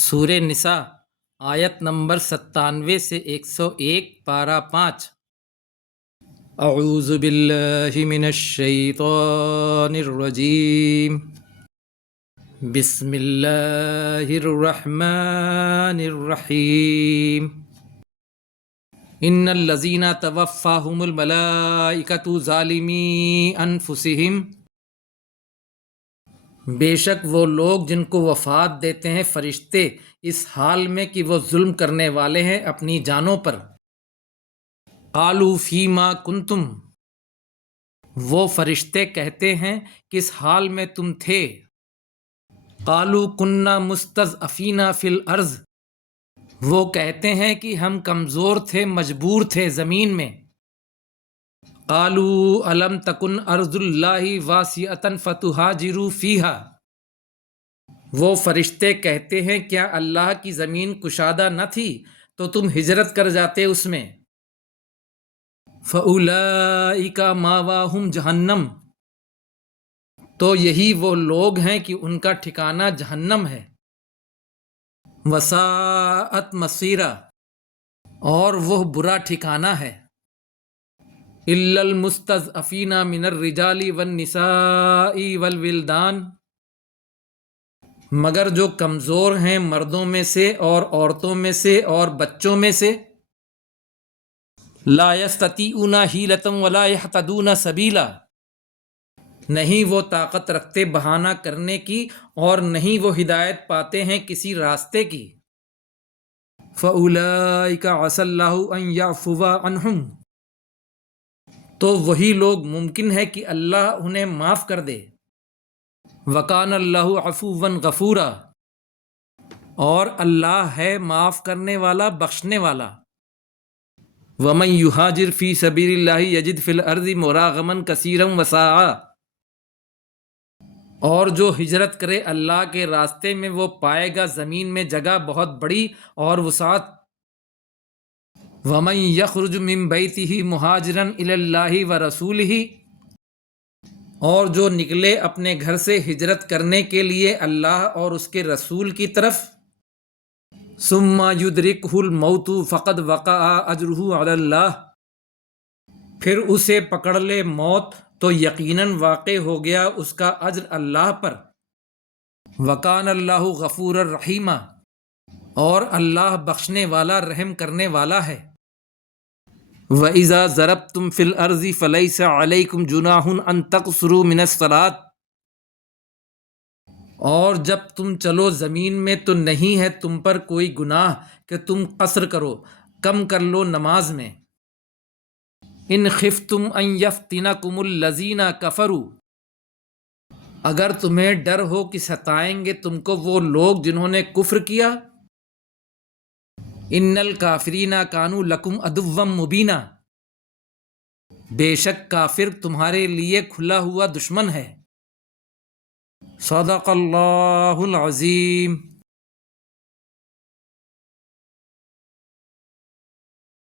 سورہ نساء آیت نمبر 97 سے 101 پارہ 5۔ اعوذ باللہ من الشیطان الرجیم، بسم اللہ الرحمن الرحیم۔ ان الذین توفاہم الملائکۃ ظالمی انفسہم، بے شک وہ لوگ جن کو وفات دیتے ہیں فرشتے اس حال میں کہ وہ ظلم کرنے والے ہیں اپنی جانوں پر۔ قالوا فیما کنتم، وہ فرشتے کہتے ہیں کس حال میں تم تھے۔ قالوا کنا مستضعفین فی الارض، وہ کہتے ہیں کہ ہم کمزور تھے، مجبور تھے زمین میں۔ قالوا الم تکن ارض اللہ واسعۃ فتہاجروا فیہا، وہ فرشتے کہتے ہیں کیا اللہ کی زمین کشادہ نہ تھی تو تم ہجرت کر جاتے اس میں۔ فَأُولَئِكَ مَأْوَاهُمْ جہنم، تو یہی وہ لوگ ہیں کہ ان کا ٹھکانہ جہنم ہے۔ وَسَاءَتْ مَصِيرًا، اور وہ برا ٹھکانہ ہے۔ إِلَّا الْمُسْتَضْعَفِينَ مِنَ الرِّجَالِ وَالنِّسَاءِ وَالْوِلْدَانِ، مگر جو کمزور ہیں مردوں میں سے اور عورتوں میں سے اور بچوں میں سے۔ لا يستطيعون حیلۃ ولا يهتدون سبیلا، نہیں وہ طاقت رکھتے بہانہ کرنے کی اور نہیں وہ ہدایت پاتے ہیں کسی راستے کی۔ فَأُولَئِكَ عَسَى اللَّهُ أَن يَعْفُوَ عَنْهُمْ، تو وہی لوگ ممکن ہے کہ اللہ انہیں معاف کر دے۔ وَكَانَ اللَّهُ عَفُوًّا غَفُورًا، اور اللہ ہے معاف کرنے والا، بخشنے والا۔ وَمَن يُهَاجِرْ فِي سَبِيلِ اللَّهِ يَجِدْ فِي الْأَرْضِ مُرَاغَمًا كَثِيرًا وَسَعًا، اور جو ہجرت کرے اللہ کے راستے میں وہ پائے گا زمین میں جگہ بہت بڑی اور وسعت۔ وَمَن يَخْرُجْ مِن بَيْتِهِ مُهَاجِرًا إِلَى اللَّهِ وَرَسُولِهِ، اور جو نکلے اپنے گھر سے ہجرت کرنے کے لیے اللہ اور اس کے رسول کی طرف۔ ثُمَّ يُدْرِكْهُ الْمَوْتُ فَقَدْ وَقَعَ أَجْرُهُ عَلَى اللَّهِ، پھر اسے پکڑ لے موت تو یقیناً واقع ہو گیا اس کا اجر اللہ پر۔ وَكَانَ اللَّهُ غَفُورًا رَحِيمًا، اور اللہ بخشنے والا، رحم کرنے والا ہے۔ وَإِذَا ضَرَبْتُمْ فِي الْأَرْضِ فَلَيْسَ عَلَيْكُمْ جُنَاحٌ أَن تَقْصُرُوا مِنَ الصَّلَاةِ، اور جب تم چلو زمین میں تو نہیں ہے تم پر کوئی گناہ کہ تم قصر کرو، کم کر لو نماز میں۔ ان خفتم ان یفتنکم الذین کفروا، اگر تمہیں ڈر ہو کہ ستائیں گے تم کو وہ لوگ جنہوں نے کفر کیا۔ ان الکافرین کانوا لکم عدوا مبینا، بے شک کافر تمہارے لیے کھلا ہوا دشمن ہے۔ صدق اللہ العظیم۔